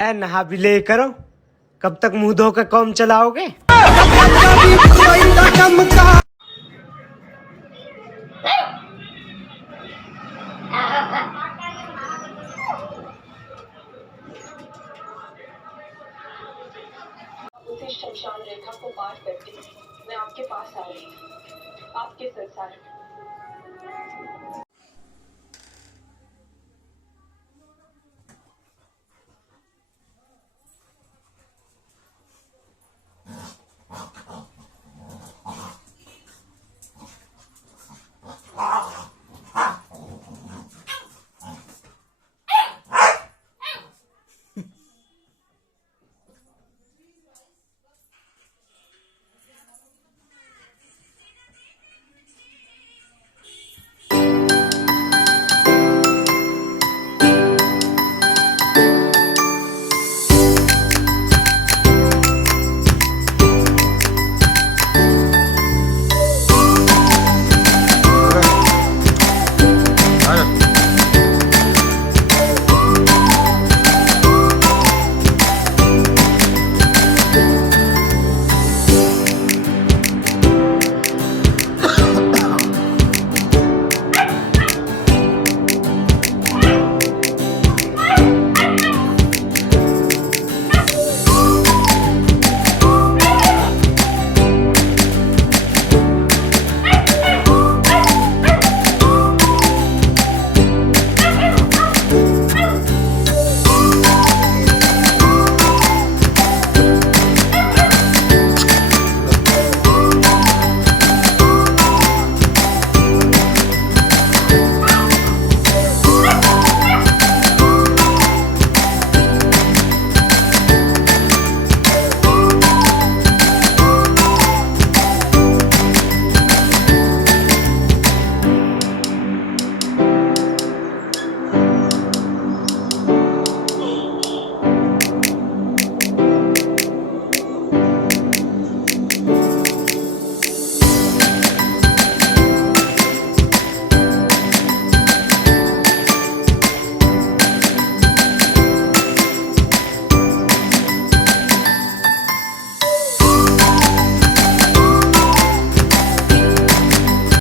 ए नहा भी ले करो, कब तक मुंह धो कर काम चलाओगे? उसी शमशान रेखा को पार करके मैं आपके पास आ रही हूँ, आपके संसार में।